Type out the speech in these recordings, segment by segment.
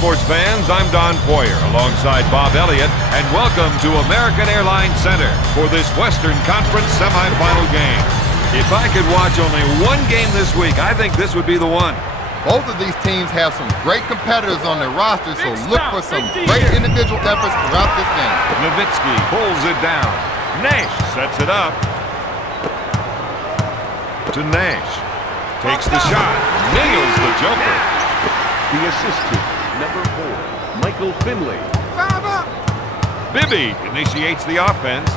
sports fans, I'm Don Poyer alongside Bob Elliott, and welcome to American Airlines Center for this Western Conference semifinal game. If I could watch only one game this week, I think this would be the one. Both of these teams have some great competitors on their roster, so look for some great individual efforts throughout this game. Nowitzki pulls it down. Nash sets it up to Nash. Takes the shot, nails the jumper. The assist to number 4, Michael Finley. Bibby initiates the offense.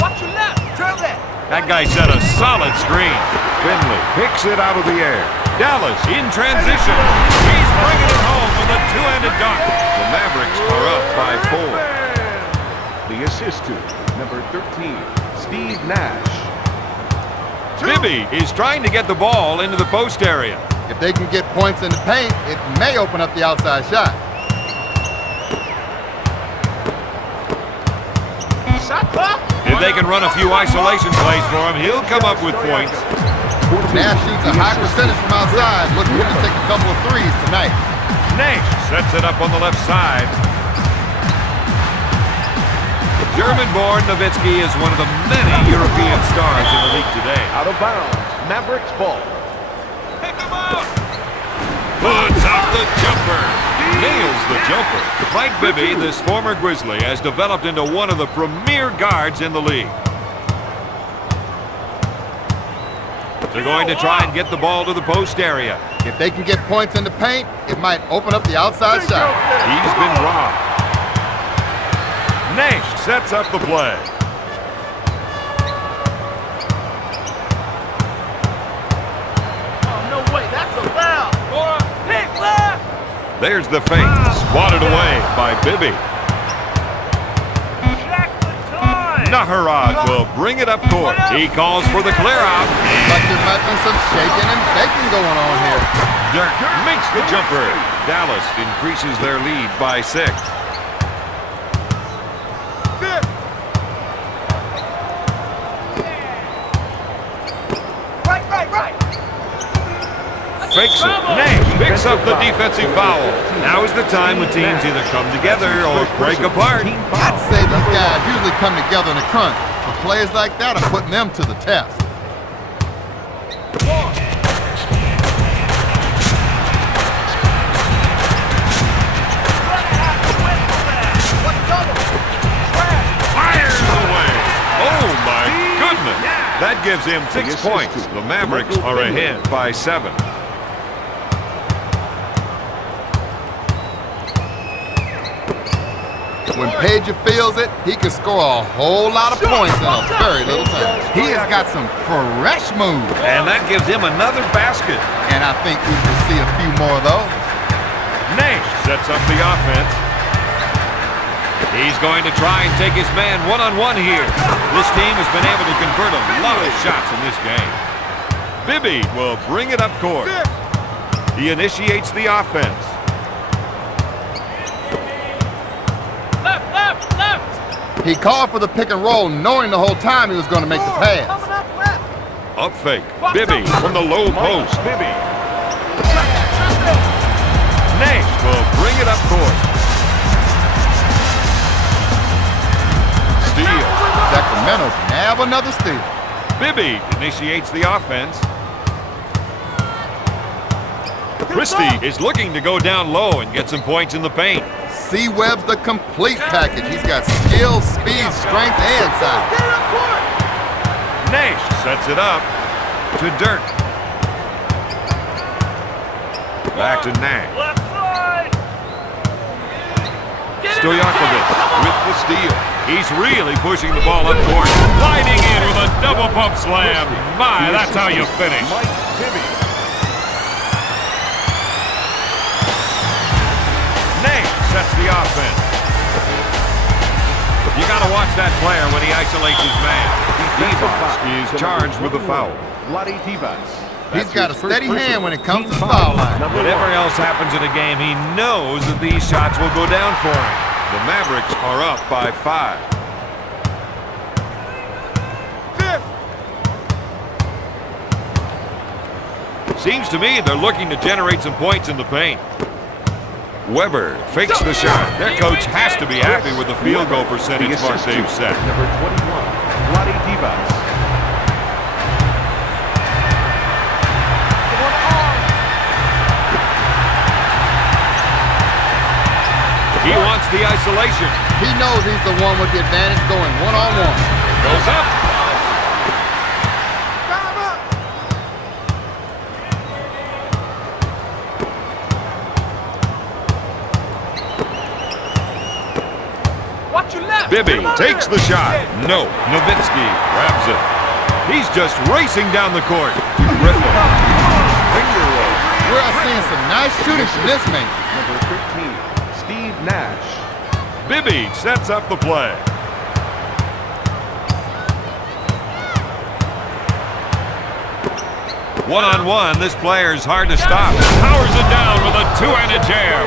Watch your left, trail that. That guy set a solid screen. Finley picks it out of the air. Dallas in transition. He's bringing it home with a two-handed dunk. The Mavericks are up by 4. The assist to number 13, Steve Nash. Bibby is trying to get the ball into the post area. If they can get points in the paint, it may open up the outside shot. If they can run a few isolation plays for him, he'll come up with points. Nash shoots a high percentage from outside. Look for him to take a couple of threes tonight. Nash sets it up on the left side. German-born Nowitzki is one of the many European stars in the league today. Out of bounds, Mavericks ball. Pick him up. Puts up the jumper. Nails the jumper. Mike Bibby, this former Grizzly, has developed into one of the premier guards in the league. They're going to try and get the ball to the post area. If they can get points in the paint, it might open up the outside shot. He's been robbed. Nash sets up the play. Oh, no way, that's a foul. Or a pick left. There's the fake. Swatted away by Bibby. Jack the time. Naharad will bring it up court. He calls for the clear out. But there might be some shaking and baking going on here. Dirk makes the jumper. Dallas increases their lead by 6. Right. Fakes it. Nash picks up the defensive foul. Now is the time when teams either come together or break apart. I'd say these guys usually come together in a crunch, but players like that are putting them to the test. Fires away. Oh my goodness. That gives him 6 points. The Mavericks are ahead by 7. When Pager feels it, he can score a whole lot of points in a very little time. He has got some fresh moves. And that gives him another basket. And I think we will see a few more of those. Nash sets up the offense. He's going to try and take his man one-on-one here. This team has been able to convert a lot of shots in this game. Bibby will bring it up court. He initiates the offense. He called for the pick and roll, knowing the whole time he was going to make the pass. Up fake. Bibby from the low post. Bibby. Nash will bring it up court. Steal. Sacramento can have another steal. Bibby initiates the offense. Christie is looking to go down low and get some points in the paint. C-Web's the complete package. He's got skill, speed, strength, and size. Nash sets it up to Dirk. Back to Nash. Left side. Stojakovic with the steal. He's really pushing the ball up court. Sliding in with a double pump slam. My, that's how you finish. Mike Bibby. Nash sets the offense. You got to watch that player when he isolates his man. Divas is charged with the foul. Vlade Divas. He's got a steady hand when it comes to the foul line. Whatever else happens in a game, he knows that these shots will go down for him. The Mavericks are up by 5. Seems to me they're looking to generate some points in the paint. Weber fakes the shot. Their coach has to be happy with the field goal percentage mark they've set. Number 21, Vlade Divac. He wants the isolation. He knows he's the one with the advantage going one-on-one. Goes up. Watch your left. Bibby takes the shot. No. Nowitzki grabs it. He's just racing down the court to Griffin. Finger roll. We're seeing some nice shooting from this man. Number 15, Steve Nash. Bibby sets up the play. One-on-one, this player's hard to stop. Powers it down with a two-handed jam.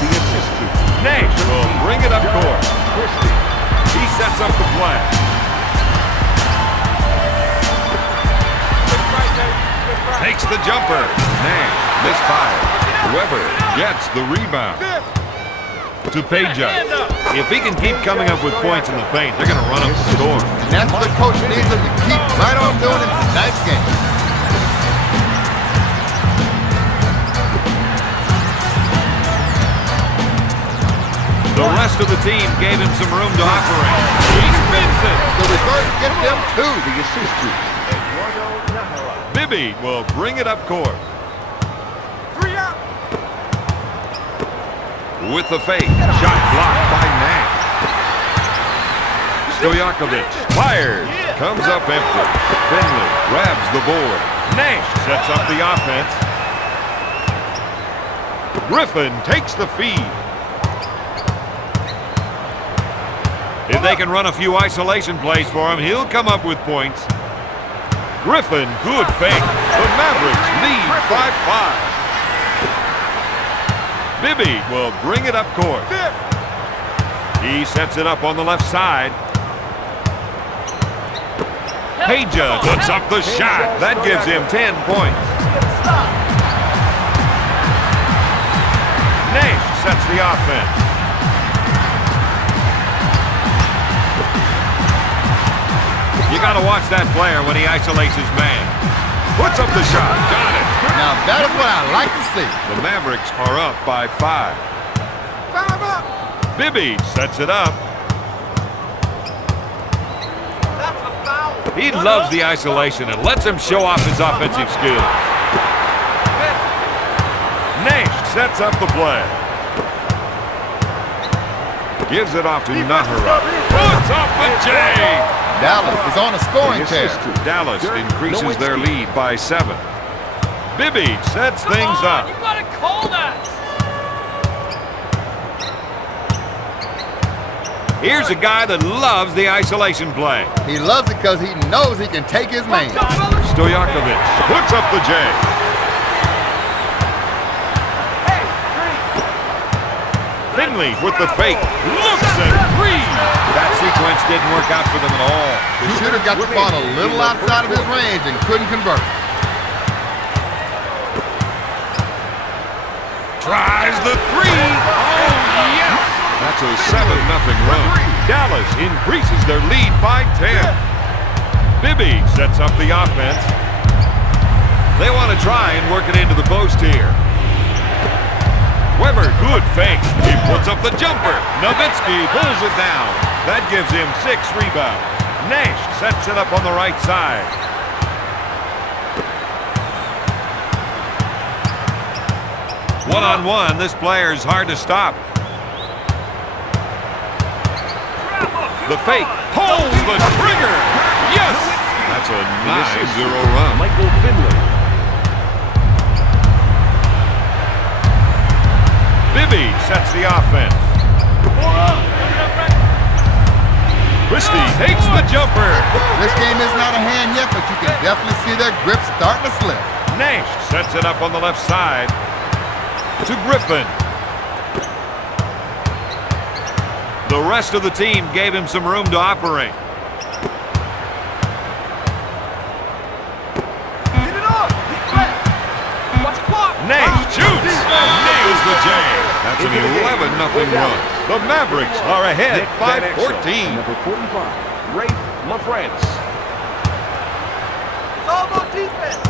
The assist to Nash will bring it up court. Christie. He sets up the play. Takes the jumper. Nash misfires. Weber gets the rebound. To Peja. If he can keep coming up with points in the paint, they're going to run up the score. And that's what the coach needs him to keep right on doing in tonight's game. The rest of the team gave him some room to operate. He spins it. The reverse gets them too. The assist to Eduardo Nahara. Bibby will bring it up court. 3 out. With the fake. Shot blocked by Nash. Stojakovic fired. Comes up empty. Finley grabs the board. Nash sets up the offense. Griffin takes the feed. If they can run a few isolation plays for him, he'll come up with points. Griffin, good fake. The Mavericks lead by 5. Bibby will bring it up court. He sets it up on the left side. Peja puts up the shot. That gives him 10 points. Nash sets the offense. You got to watch that player when he isolates his man. Puts up the shot. Got it. Now that is what I like to see. The Mavericks are up by 5. Bibby sets it up. That's a foul. He loves the isolation and lets him show off his offensive skills. Nash sets up the play. Gives it off to Nahara. Puts up a J. Dallas is on a scoring tear. Dallas increases their lead by 7. Bibby sets things up. You gotta call that. Here's a guy that loves the isolation play. He loves it because he knows he can take his man. Stojakovic puts up the J. Finley with the fake. Looks at 3. That sequence didn't work out for them at all. The shooter got the ball a little outside of his range and couldn't convert. Tries the 3. Oh, yes. That's a 7-0 run. Dallas increases their lead by 10. Bibby sets up the offense. They want to try and work it into the post here. Weber, good fake. He puts up the jumper. Nowitzki pulls it down. That gives him 6 rebounds. Nash sets it up on the right side. One-on-one, this player's hard to stop. The fake pulls the trigger. Yes! That's a 9-0 run. Michael Finley. Bibby sets the offense. Christie takes the jumper. This game is not a hand yet, but you can definitely see their grip starting to slip. Nash sets it up on the left side to Griffin. The rest of the team gave him some room to operate. Get it up. Watch the clock. Nash shoots. Nails is the J. That's an 11-0 run. The Mavericks are ahead by 14. Number 45, Ray LaFrance. Solo defense.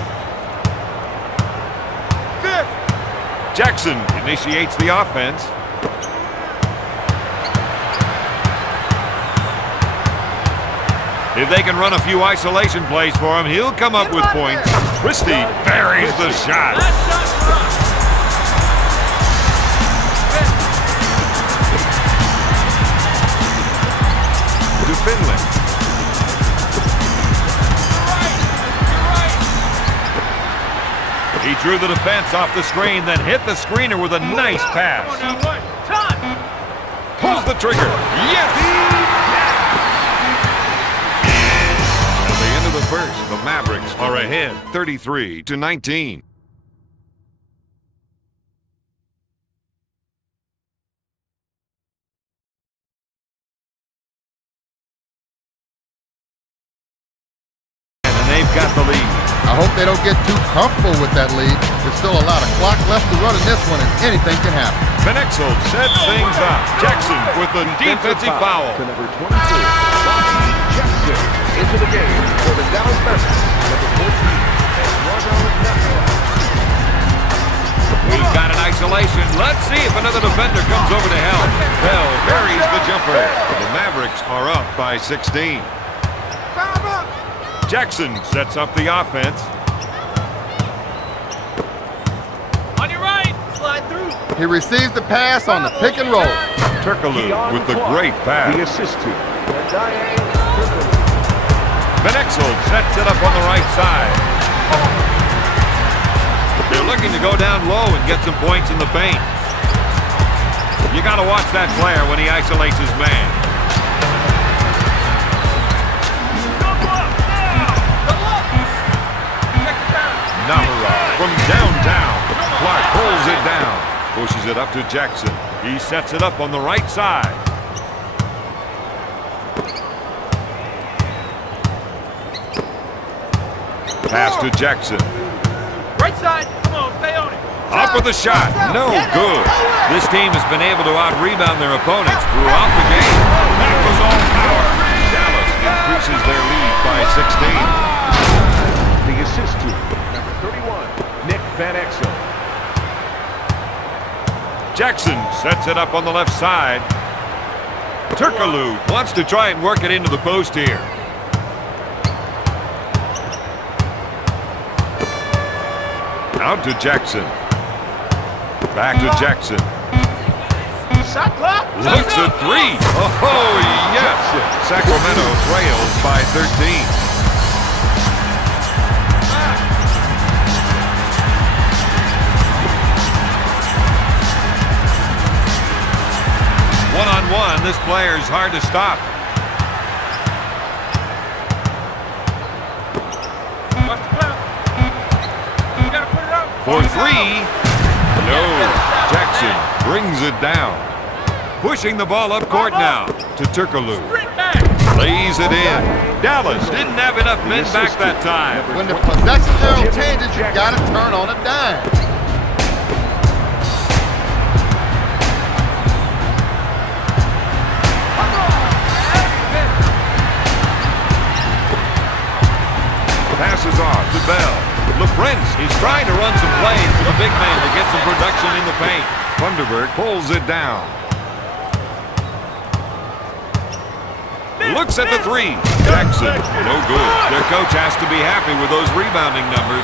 Fifth. Jackson initiates the offense. If they can run a few isolation plays for him, he'll come up with points. Christie buries the shot. Last shot for us. To Finley. He drew the defense off the screen, then hit the screener with a nice pass. Pulls the trigger. Yes! At the end of the first, the Mavericks are ahead 33-19. And they've got the lead. I hope they don't get too comfortable with that lead. There's still a lot of clock left to run in this one, and anything can happen. Benexel sets things up. Jackson with the defensive foul. To number 24, Bobby Jackson into the game for the Dallas Mavericks. Number 14, Eduardo Navarro. We've got an isolation. Let's see if another defender comes over to help. Bell buries the jumper. The Mavericks are up by 16. Jackson sets up the offense. On your right. Slide through. He receives the pass on the pick and roll. Turkoglu with the great pass. The assist to Diane. Benexel sets it up on the right side. They're looking to go down low and get some points in the paint. You got to watch that player when he isolates his man. Navarro from downtown. Clark pulls it down. Pushes it up to Jackson. He sets it up on the right side. Pass to Jackson. Right side. Come on, stay on it. Up with the shot. No good. This team has been able to out-rebound their opponents throughout the game. That was all power. Dallas increases their lead by 16. The assist to number 31, Nick Van Exel. Jackson sets it up on the left side. Turkoglu wants to try and work it into the post here. Out to Jackson. Back to Jackson. Shot clock. Looks at three. Oh, yes. Sacramento trails by 13. One-on-one, this player's hard to stop. For three. No. Jackson brings it down. Pushing the ball up court now to Turkoglu. Lays it in. Dallas didn't have enough men back that time. When the possession arrow changes, you got to turn on a dime. Passes off to Bell. LaFrance is trying to run some plays to the big man to get some production in the paint. Thunderberg pulls it down. Looks at the three. Jackson, no good. Their coach has to be happy with those rebounding numbers.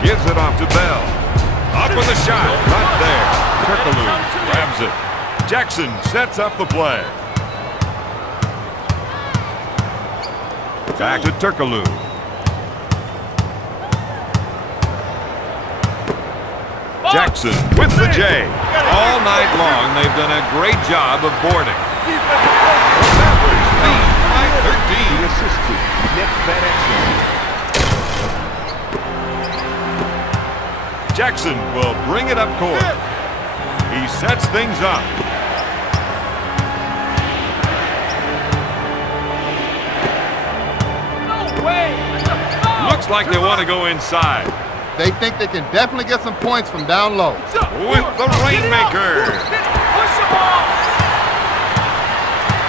Gives it off to Bell. Up with a shot. Not there. Turkoglu grabs it. Jackson sets up the play. Back to Turkoglu. Jackson with the J. All night long, they've done a great job of boarding. Mavericks lead by 13. The assist to Nick Van Exel. Jackson will bring it up court. He sets things up. No way. Looks like they want to go inside. They think they can definitely get some points from down low. with the Rainmaker. Push the ball.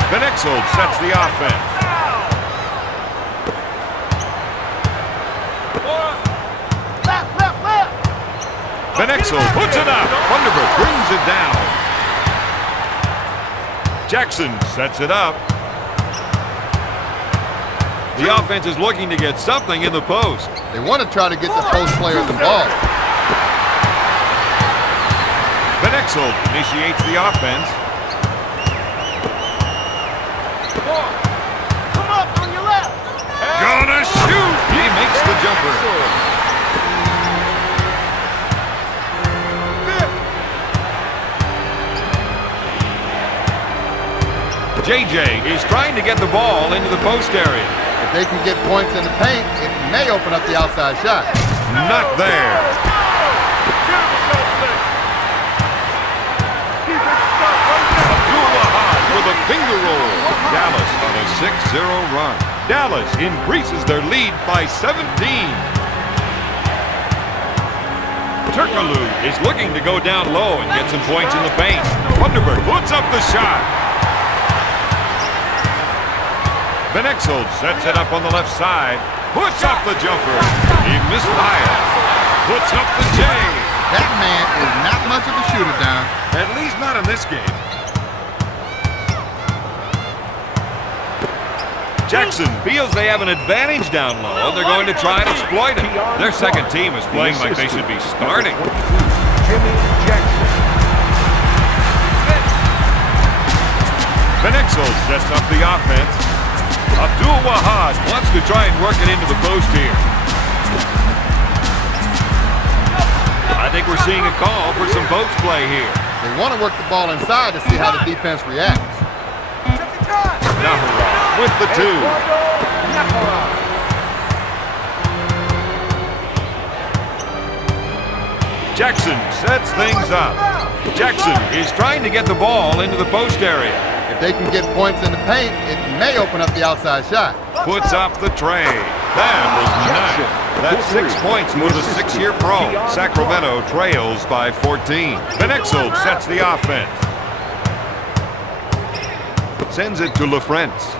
Van Exel sets the offense. Left. Van Exel puts it up. Thunderbird brings it down. Jackson sets it up. The offense is looking to get something in the post. They want to try to get the post players involved. Van Exel initiates the offense. Come up on your left. Gonna shoot! He makes the jumper. JJ is trying to get the ball into the post area. If they can get points in the paint, it may open up the outside shot. Not there. Abdul-Wahab with a finger roll. Dallas on a 6-0 run. Dallas increases their lead by 17. Turkaloo is looking to go down low and get some points in the paint. Thunderbird puts up the shot. Van Exel sets it up on the left side. Puts up the jumper. He misfires. Puts up the J. That man is not much of a shooter, Don. At least not in this game. Jackson feels they have an advantage down low. They're going to try and exploit it. Their second team is playing like they should be starting. Jimmy Jackson. Van Exel sets up the offense. Abdul-Wahab wants to try and work it into the post here. I think we're seeing a call for some post play here. They want to work the ball inside to see how the defense reacts. Nahara with the two. Jackson sets things up. Jackson is trying to get the ball into the post area. If they can get points in the paint, it may open up the outside shot. Puts up the tray. That was nice. That's 6 points for the 6-year pro. Sacramento trails by 14. Van Exel sets the offense. Sends it to LaFrentz.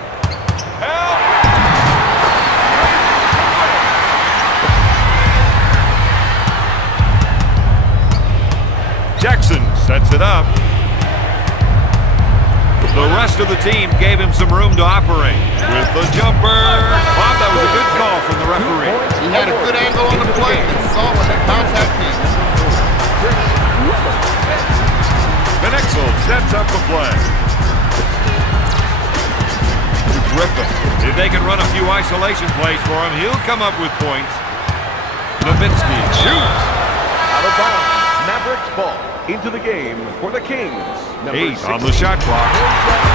Jackson sets it up. The rest of the team gave him some room to operate. With the jumper. Bob, that was a good call from the referee. He had a good angle on the play and saw what the contact is. Van Exel sets up the play. To Griffin. If they can run a few isolation plays for him, he'll come up with points. Nowitzki shoots. Out of bounds. Mavericks ball into the game for the Kings. Number 8 on the shot clock.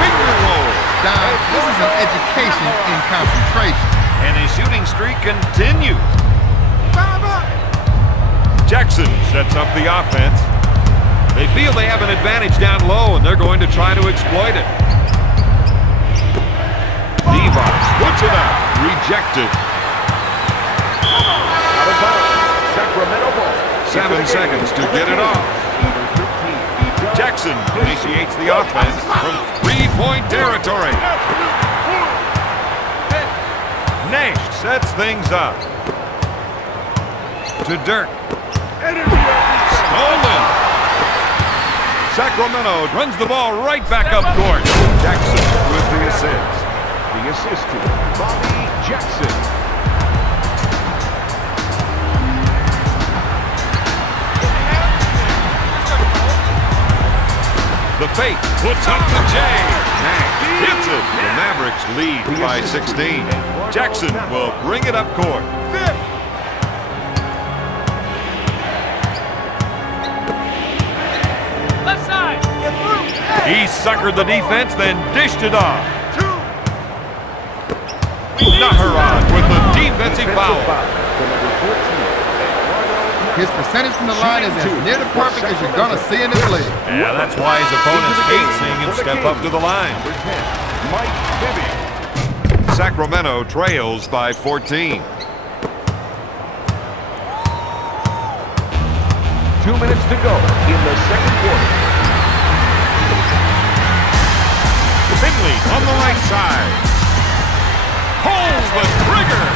Finger roll. Don, this is an education in concentration. And his shooting streak continues. Jackson sets up the offense. They feel they have an advantage down low, and they're going to try to exploit it. Devos puts it up. Rejected. Out of bounds. Sacramento ball. 7 seconds to get it off. Jackson initiates the offense from three-point territory. Nash sets things up. To Dirk. Stolen. Sacramento runs the ball right back up court. Jackson with the assist. The assist to Bobby Jackson. The fake puts up the J. Nash hits it. The Mavericks lead by 16. Jackson will bring it up court. Left side. Get through. He suckered the defense, then dished it off. Nahara with the defensive foul. His percentage from the line is as near to perfect as you're going to see in this league. Yeah, that's why his opponents hate seeing him step up to the line. Sacramento trails by 14. To 2 minutes to go in the second quarter. Finley on the right side. Pulls the trigger.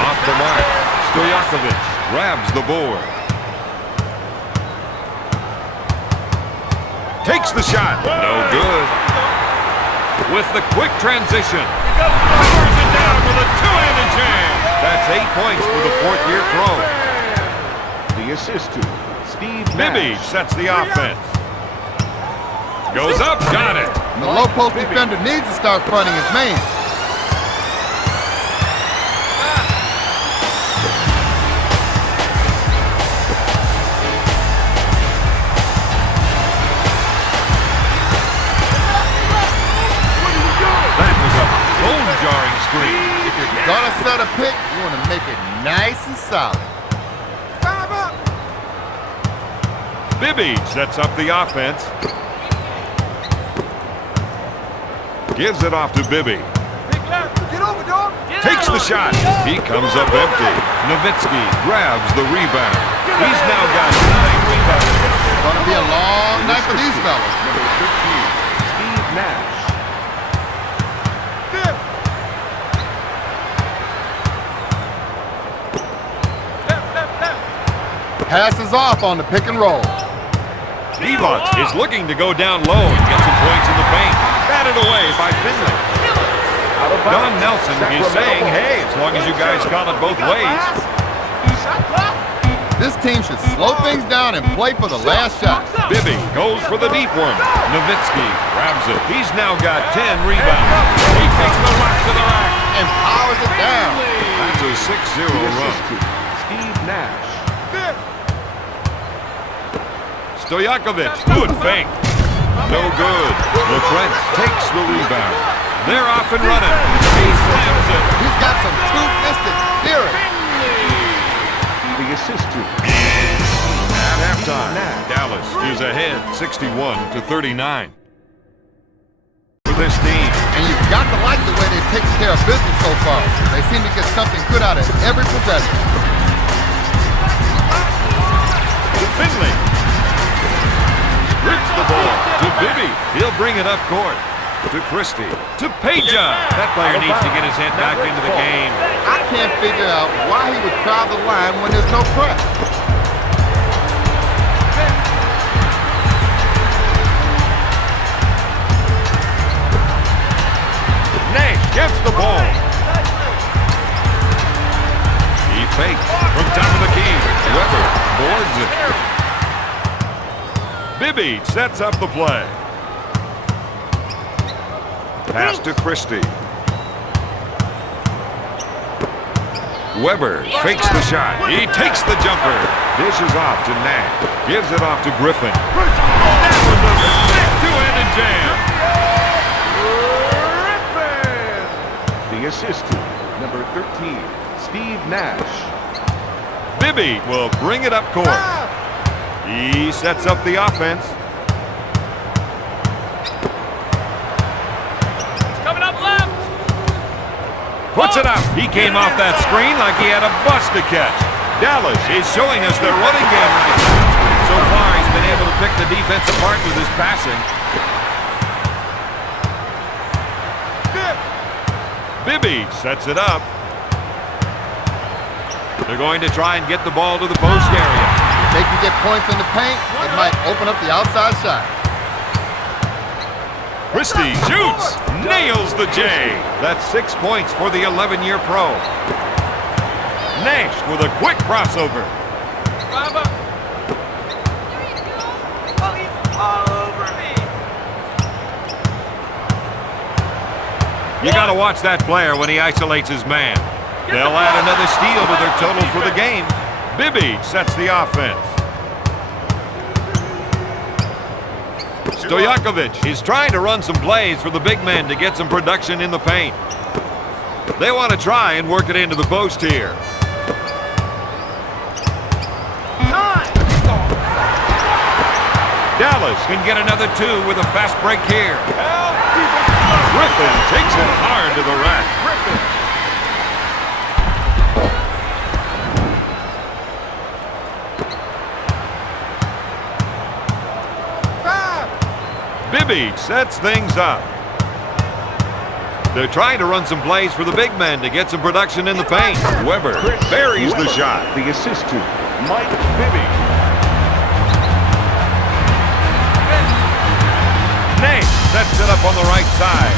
Off the mark. Stojakovic grabs the board. Takes the shot. No good. With the quick transition. Powers it down with a two-handed jam. That's 8 points for the fourth-year pro. The assist to Steve Bibby Nash. sets the offense. Goes up, got it. The low post defender needs to start fronting his man. That was a bone-jarring screen. If you're gonna set a pick, you want to make it nice and solid. Bibby sets up the offense. Gives it off to Bibby. Get over, dog. Takes the shot. He comes up empty. Nowitzki grabs the rebound. He's now got 9 rebounds. It's gonna be a long night for these fellas. Number 15, Steve Nash. Passes off on the pick and roll. Divac is looking to go down low and get some points in the paint. Batted away by Finley. Out of Don bounds. Nelson is Sacramento saying, ball. hey, as long as you guys call it both ways. This team should slow things down and play for the last shot. Bibby goes for the deep one. Nowitzki grabs it. He's now got 10 rebounds. He takes the rock to the rack. And powers it down. That's a 6-0 The run. assist to Steve Nash. Stojakovic, good fake. No good. LaFrentz takes the rebound. They're off and running. He slams it. He's got some two-fisted spirit. The assist to At halftime, Dallas is ahead 61-39. For this team. And you've got to like the way they've taken care of business so far. They seem to get something good out of every possession. To Finley. Rips the ball to Bibby. He'll bring it up court. To Christie. To Peja. That player needs to get his head back into the game. I can't figure out why he would crowd the line when there's no press. Nash gets the ball. He fakes from top of the key. Weber boards it. Bibby sets up the play. Pass to Christie. Weber fakes the shot. He takes the jumper. Dishes off to Nash. Gives it off to Griffin. That was a sick two-handed jam. the assist to number 13, Steve Nash. Bibby will bring it up court. He sets up the offense. Coming up left. Puts it up. He came off that screen like he had a bus to catch. Dallas is showing us their running game right now. So far, he's been able to pick the defense apart with his passing. Bibby sets it up. They're going to try and get the ball to the post area. If they can get points in the paint, it might open up the outside shot. Christie shoots, nails the J. That's 6 points for the 11-year pro. Nash with a quick crossover. Oh, he's all over me. You got to watch that player when he isolates his man. They'll add another steal to their total for the game. Bibby sets the offense. Stojakovic is trying to run some plays for the big men to get some production in the paint. They want to try and work it into the post here. Dallas can get another two with a fast break here. Griffin takes it hard to the rack. Bibby sets things up. They're trying to run some plays for the big men to get some production in the paint. Weber buries the shot. The assist to Mike Bibby. Nash sets it up on the right side.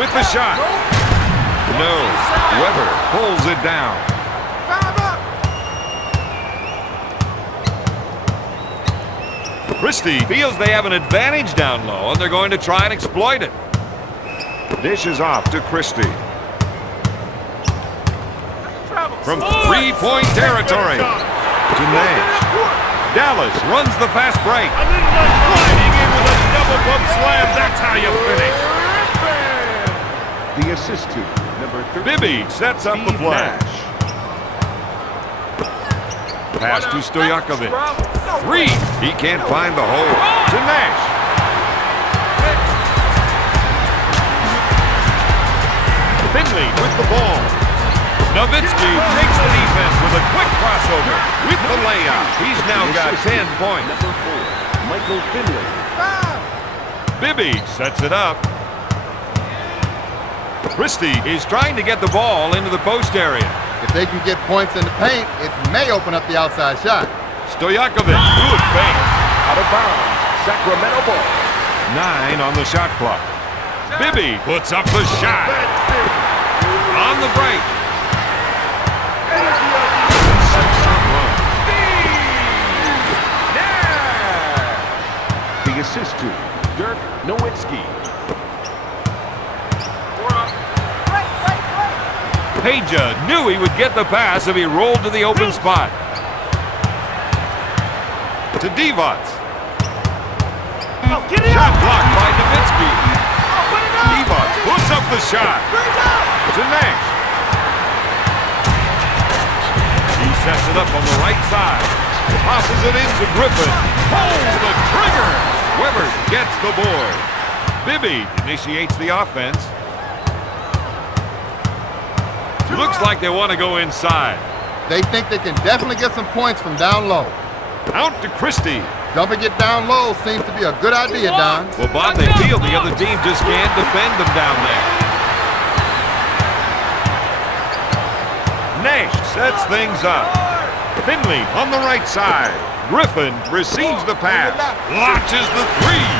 With the shot. No. Weber pulls it down. Christie feels they have an advantage down low, and they're going to try and exploit it. Dishes off to Christie. From three-point territory to Nash. Dallas runs the fast break. Sliding in with a double pump slam. That's how you finish. The assist to number 13. Bibby sets up the play. Pass to Stojakovic. Three. He can't find the hole. To Nash. Finley with the ball. Nowitzki takes the defense with a quick crossover with the layup. He's now got 10 points. Number 4, Michael Finley. Bibby sets it up. Christie is trying to get the ball into the post area. If they can get points in the paint, it may open up the outside shot. Stojakovic through it fake. Out of bounds. Sacramento ball. 9 on the shot clock. Bibby puts up the shot. On the break. The assist to Dirk Nowitzki. Peja knew he would get the pass if he rolled to the open spot. To Divac. Shot blocked by Nowitzki. Divac puts up the shot. To Nash. He sets it up on the right side. Passes it into Griffin. Pulls the trigger. Weber gets the board. Bibby initiates the offense. Looks like they want to go inside. They think they can definitely get some points from down low. Out to Christie. Dumping it down low seems to be a good idea, Don. Well, Bob, they feel the other team just can't defend them down there. Nash sets things up. Finley on the right side. Griffin receives the pass. Launches the three.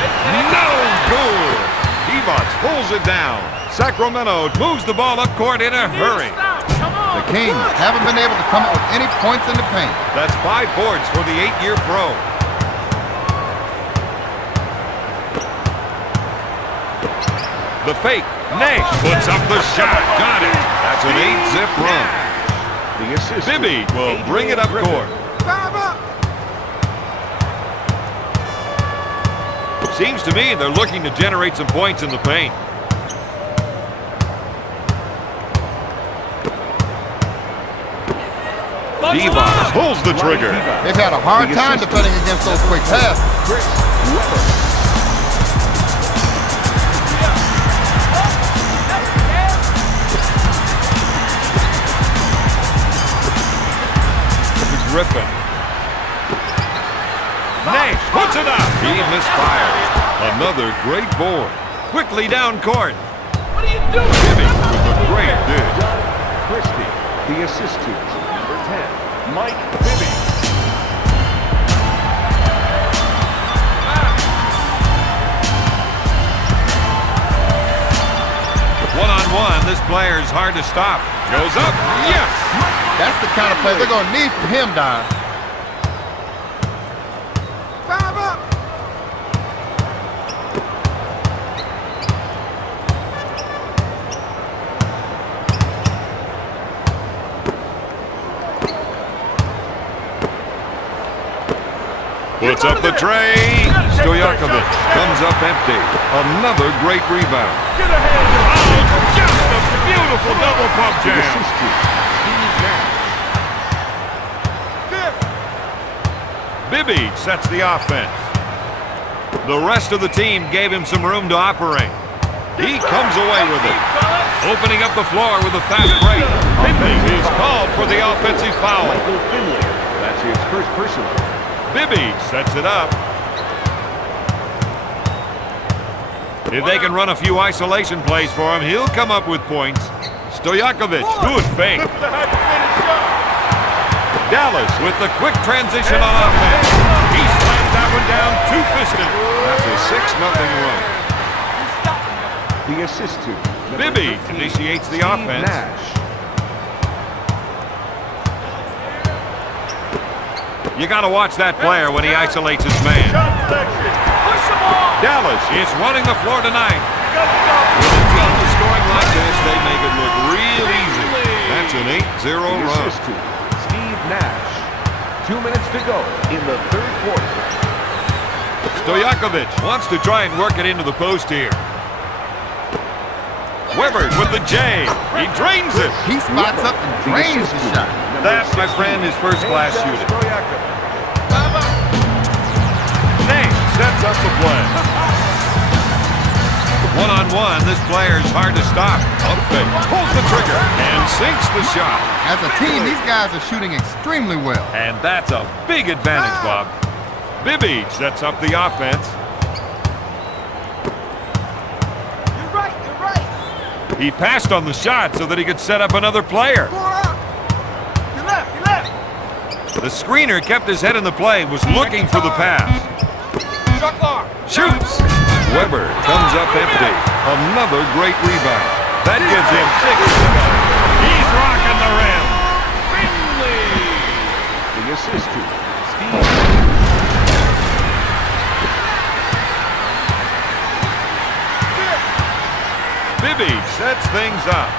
No good. Divac pulls it down. Sacramento moves the ball up court in a hurry. The Kings haven't been able to come up with any points in the paint. That's 5 boards for the 8-year pro. The fake. Nash puts up the shot. Got it. That's an 8-zip run. The assist. Bibby will bring it up court. Seems to me they're looking to generate some points in the paint. Divac pulls the trigger. They've had a hard time defending against those quick passes. Griffin. Nash puts it up. He misfires. Another great board. Quickly down court. What are you doing? Bibby with a great dish. Christie, the assist to number 10, Mike Bibby. One-on-one, this player is hard to stop. Goes up. Yes. That's the kind of play they're going to need from him, Don. Puts up the tray. Stojakovic comes up empty. Another great rebound. Get ahead. Oh, just a beautiful double pump The jam. assist to Steve Nash. Bibby sets the offense. The rest of the team gave him some room to operate. He comes away with it. Opening up the floor with a fast break. Finley is called for the offensive foul. Michael Finley. That's That's his first personal. Bibby sets it up. If they can run a few isolation plays for him, he'll come up with points. Stojakovic, good fake. Dallas with the quick transition on offense. He slams that one down two-fisted. That's a 6-0 run. The assist to Bibby initiates the offense. Nash. You got to watch that player when he isolates his man. Dallas is running the floor tonight. With a team is scoring like this, they make it look real easy. That's an 8-0 run. Assist to Steve Nash. 2 minutes to go in the third quarter. Stojakovic wants to try and work it into the post here. Weber with the J. He drains it. He spots up and drains the shot. That, my friend, is first-class shooting. Nate sets up the play. One-on-one, this player is hard to stop. Up fake, pulls the trigger, and sinks the shot. As a team, these guys are shooting extremely well. And that's a big advantage, Bob. Bibby sets up the offense. You're right, you're right. He passed on the shot so that he could set up another player. You left. The screener kept his head in the play, was looking for the pass. Shoots. Weber comes up empty. Another great rebound. That gives him 6 to go. He's rocking the rim. The assist to Steve. Bibby sets things up.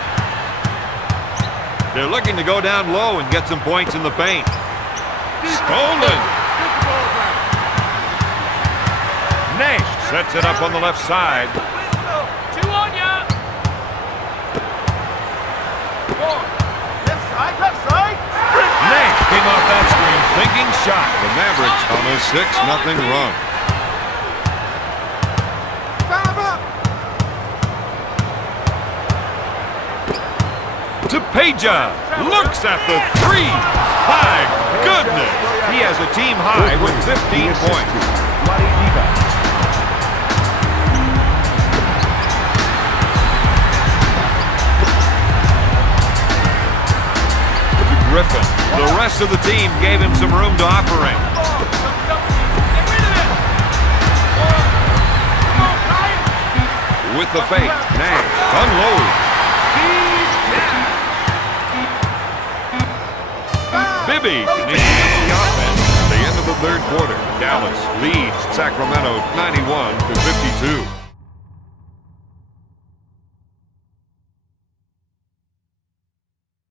They're looking to go down low and get some points in the paint. Stolen. Nash sets it up on the left side. 2 on ya. Left side. Nash came off that screen, thinking shot. The Mavericks on a 6-0 run. Tepeja looks at the 3. My goodness. He has a team high with 15 points. Griffin. The rest of the team gave him some room to operate. With the fake, Nash unloads. Bibby initiates the offense at the end of the third quarter. Dallas leads Sacramento 91-52.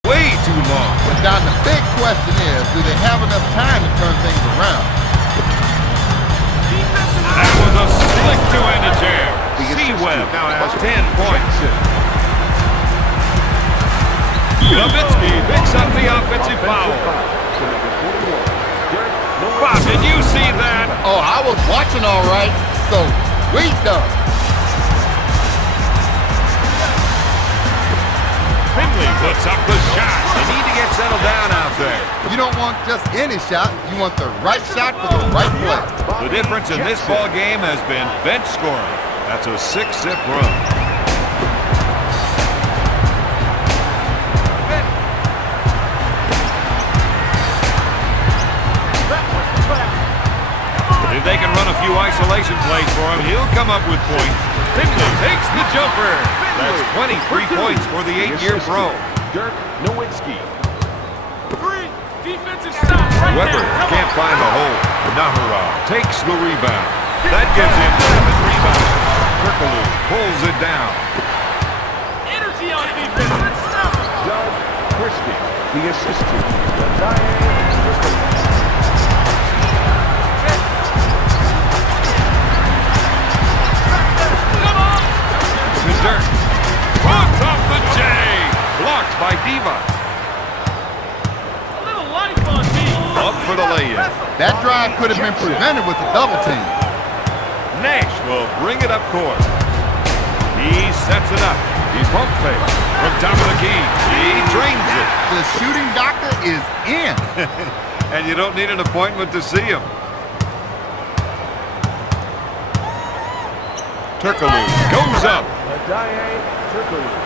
Way too long. But Don, the big question is, do they have enough time to turn things around? That was a slick two-handed jam. C-Webb now has 10 points. Nowitzki picks up the offensive foul. Bob, did you see that? Oh, I was watching all right, so we done. Finley puts up the shot. They need to get settled down out there. You don't want just any shot. You want the right shot for the right play. The difference in this ball game has been bench scoring. That's a 6-zip run. If they can run a few isolation plays for him, he'll come up with points. Finley takes the jumper. That's 23 points for the 8-year pro. Dirk Nowitzki. 3 defensive stops right Weber there. can't find the hole. Navarro takes the rebound. That gives him 7 rebounds. Kirkaloo pulls it down. Energy on defense. Let's stop. Doug Christie. The assistant. The Dirk puts off the J. Blocked by Diva. A little life on me. Up for the lay-in. That drive could have been prevented with a double team. Nash will bring it up court. He sets it up. He pump fakes from top of the key. He drains it. The shooting doctor is in. and you don't need an appointment to see him. Turkoglu goes up. Turkoglu.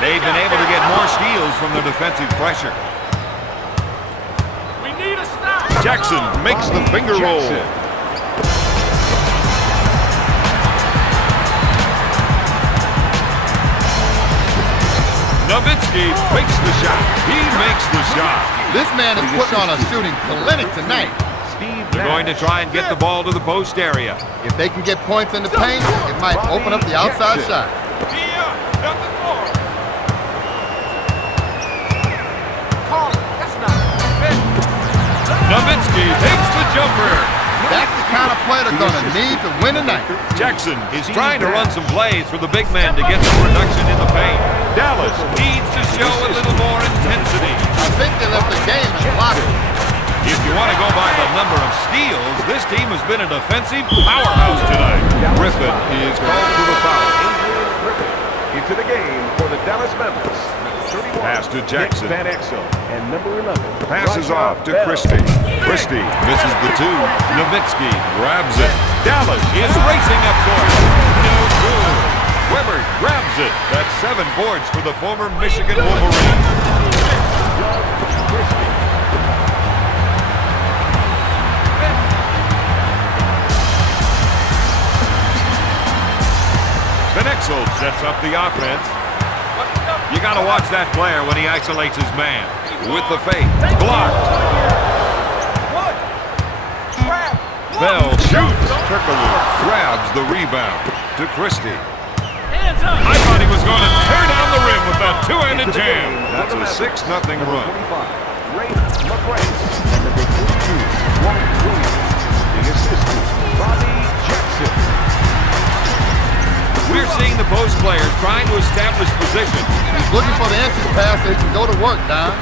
They've been able to get more steals from their defensive pressure. We need a stop. Jackson makes the finger roll. Nowitzki makes the shot. He makes the shot. This man is putting on a shooting clinic tonight. They're going to try and get the ball to the post area. If they can get points in the paint, it might open up the outside shot. Nowitzki takes the jumper. That's the kind of play they're going to need to win tonight. Jackson is trying to run some plays for the big man to get some production in the paint. Dallas needs to show a little more intensity. I think they left the game in the locker. If you want to go by the number of steals, this team has been a defensive powerhouse tonight. Griffin is called for the foul. Into the game for the Dallas Mavericks. 31, pass to Jackson. Van Exel, and number 11. Passes off to Christie. Christie misses the two. Nowitzki grabs it. Dallas is racing up court. No good. Weber grabs it. That's 7 boards for the former Michigan Wolverine. Van Exel sets up the offense. You got to watch that player when he isolates his man. With the fake. Blocked. Bell shoots. Turkoglu grabs the rebound to Christie. I thought he was going to tear down the rim with that two-handed jam. That's a 6-0 run. Ray McRae, and number 42, Walt Williams. The assistant, Bobby Jackson. We're seeing the post players trying to establish position. He's looking for the entry pass so he can go to work, Don.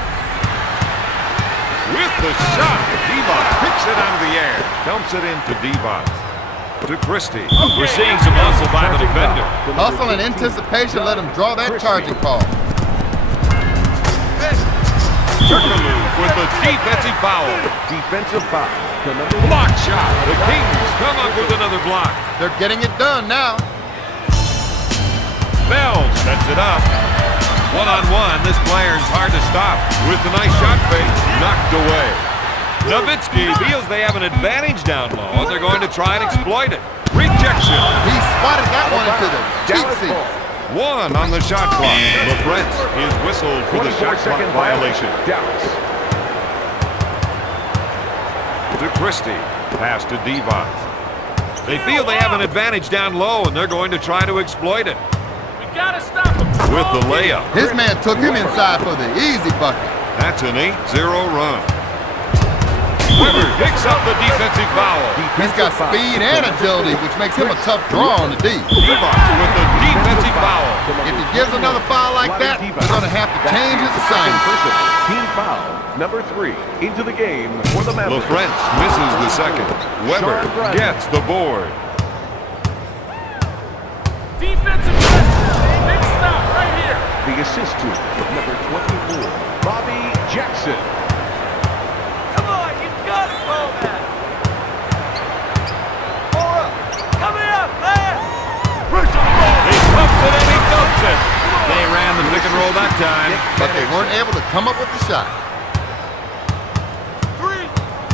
With the shot, Devon picks it out of the air. Dumps it into Devon. To Christie. We're seeing some hustle by the defender. Hustle and anticipation let him draw that charging call. Turkoglu with the defensive foul. Defensive foul. Block shot. The Kings come up with another block. They're getting it done now. Bell sets it up. One-on-one, this player's hard to stop. With the nice shot fake, knocked away. Nowitzki feels they have an advantage down low, and they're going to try and exploit it. Rejection. He spotted that one into the cheap seat. 1 on the shot clock. LaFrentz is whistled for the shot clock violation. Dallas. To Christie. Pass to Devon. They feel they have an advantage down low, and they're going to try to exploit it. Gotta stop him. With the layup. His man took him inside for the easy bucket. That's an 8-0 run. Weber picks up the defensive foul. He's got speed and agility, which makes him a tough draw on the D. Devon with the defensive foul. If he gives another foul like that, they're going to have to change his assignment. Team foul, number 3, into the game for the Mavericks. LaFrentz misses the second. Weber gets the board. Defensive pressure. Big stop right here. The assist to number 24, Bobby Jackson. Come on, you gotta call that. Up. Coming up, man. He pumps it and he dumps it. They ran the pick and roll that time. But they weren't able to come up with the shot. 3.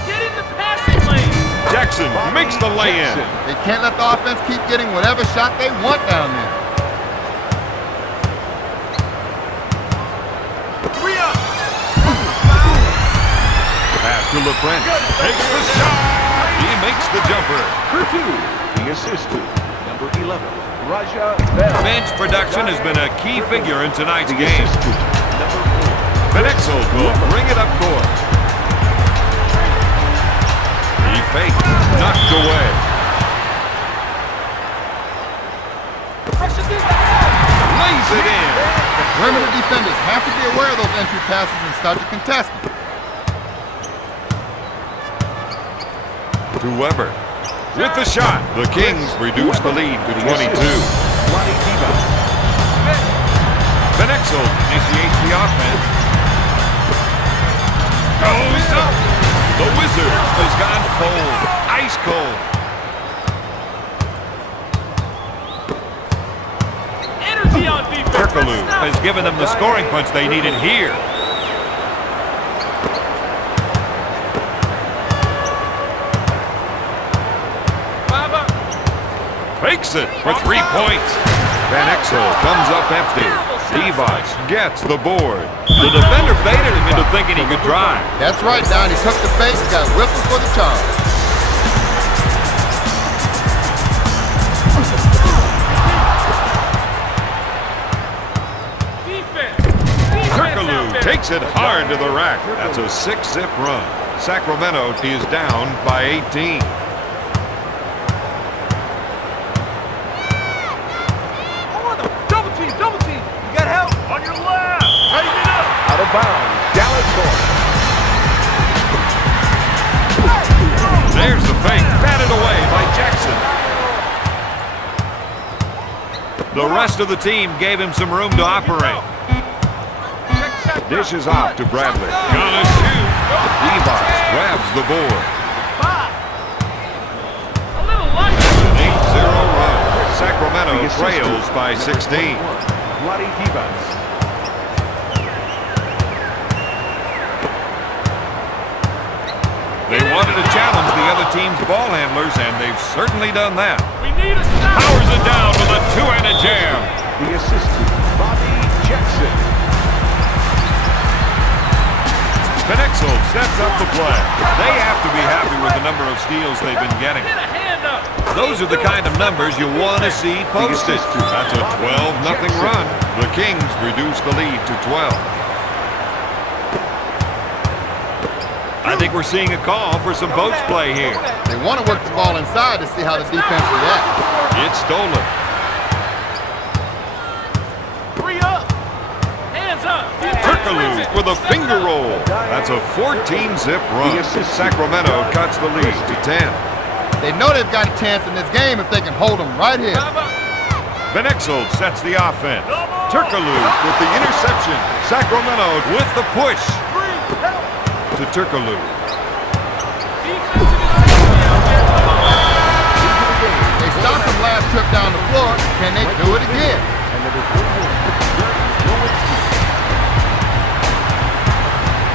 Get in the passing lane. Jackson makes the lay-in. They can't let the offense keep getting whatever shot they want down there. 3 up. Pass to LaFrentz. Takes the shot. He makes the jumper. For 2, the assist to number 11, Raja Bell. Bench production has been a key figure in tonight's The game. assist to number 4, Van Exel will bring it up court. He fakes. Knocked away. Lays it in. The perimeter defenders have to be aware of those entry passes and start to contest them. to Weber. With the shot, the Kings reduce the lead to 22. Benexel initiates the offense. Goes up. The Wizard has gone cold. Ice cold. Energy on defense. Turkaloo has given them the scoring punch they needed here. Fakes it for 3 points. Van Exel comes up empty. Device gets the board. The defender baited him into thinking he could drive. That's right, Don. He took the bait and got whistled for the charge. Turkaloo takes it hard to the rack. That's a 6-zip run. Sacramento is down by 18. Double team. You got help on your left. Take it up. Out of bounds. Dallas score. There's the fake. Batted away by Jackson. The rest of the team gave him some room to operate. Dishes off to Bradley. Gonna shoot. Device grabs the board. A little light. An 8-0 run. Sacramento trails by 16. Vlade Divac. They wanted to challenge the other team's ball handlers, and they've certainly done that. We need a stop. Powers it down with a two-handed jam. The assistant, Bobby Jackson. Benexel sets up the play. They have to be happy with the number of steals they've been getting. Get a hand up. Those are the kind of numbers you want to see posted. That's a 12-0 run. The Kings reduce the lead to 12. I think we're seeing a call for some post play here. They want to work the ball inside to see how the defense reacts. It's stolen. 3 up. Hands up. Turkaloo with a finger roll. That's a 14-zip run. Sacramento cuts the lead to 10. They know they've got a chance in this game if they can hold them right here. Benexel sets the offense. Turkaloo with the interception. Sacramento with the push to Turkaloo. They stopped them last trip down the floor. Can they do it again?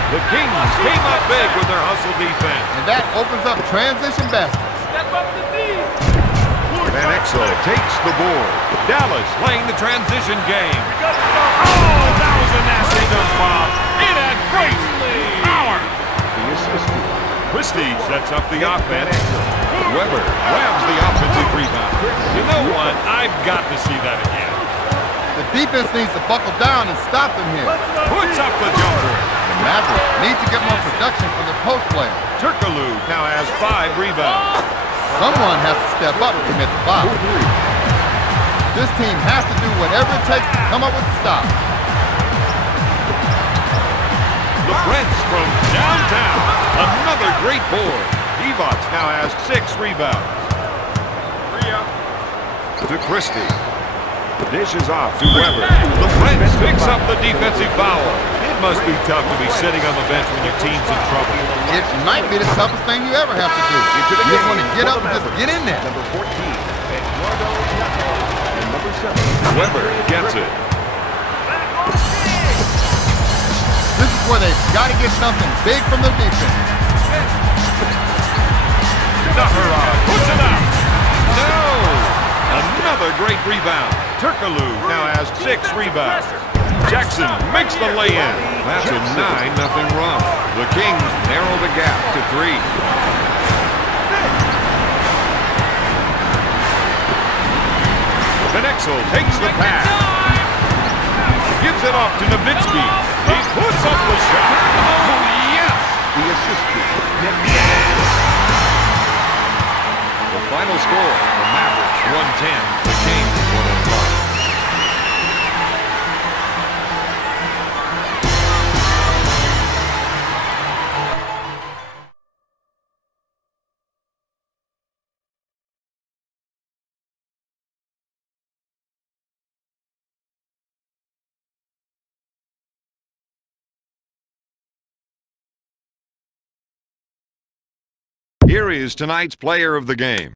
The Kings came up big with their hustle defense. And that opens up transition baskets. Step up the knee. Van Exel takes the board. Dallas playing the transition game. Oh, that was a nasty dunk bomb. It had great power. The assistant. Christie sets up the offense. Weber grabs the offensive rebound. You know what? I've got to see that again. The defense needs to buckle down and stop them here. Puts up the jumper. The Mavericks need to get more production from the post player. Turkaloo now has 5 rebounds. Someone has to step up and commit the foul. This team has to do whatever it takes to come up with the stop. The Prince from downtown. Another great board. Evox now has 6 rebounds. 3 up. To Christie. Dishes off to Weber. The Prince picks up the defensive foul. It must be tough to be sitting on the bench when your team's in trouble. It might be the toughest thing you ever have to do. You just want to get up and just get in there. Number 14, Eduardo Nato. And number 7. Weber gets it. This is where they've got to get something big from their defense. Naharov puts it out. No! Another great rebound. Turkaloo now has 6 rebounds. Jackson makes the lay-in. That's a 9-0 run. The Kings narrow the gap to 3. Benexel takes the pass. Gives it off to Nowitzki. He puts up the shot. Oh, yes! The assistant. The final score, the Mavericks 110, the Kings 105. Here is tonight's player of the game.